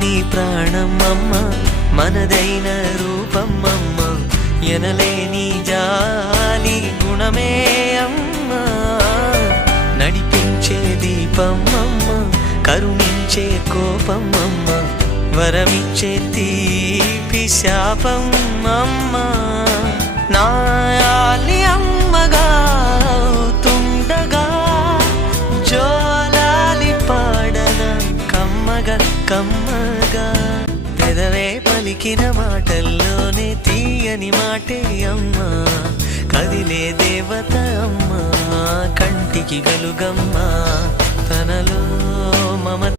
నీ ప్రాణం అమ్మ, మనదైన రూపం అమ్మ, ఎనలేని జాలి గుణమే అమ్మ. నడిపించే దీపం అమ్మ, కరుణించే కోపం అమ్మ, వరమిచ్చే తీపి శాపం అమ్మ. నాయాలి అమ్మగా తుండగా జోలాలి పాడన కమ్మగా కమ్మగా. పెదవే పలికిన మాటల్లోనే తీయని మాటే అమ్మా, కదిలే దేవత అమ్మా, కంటికి వెలుగమ్మా, తనలో మమ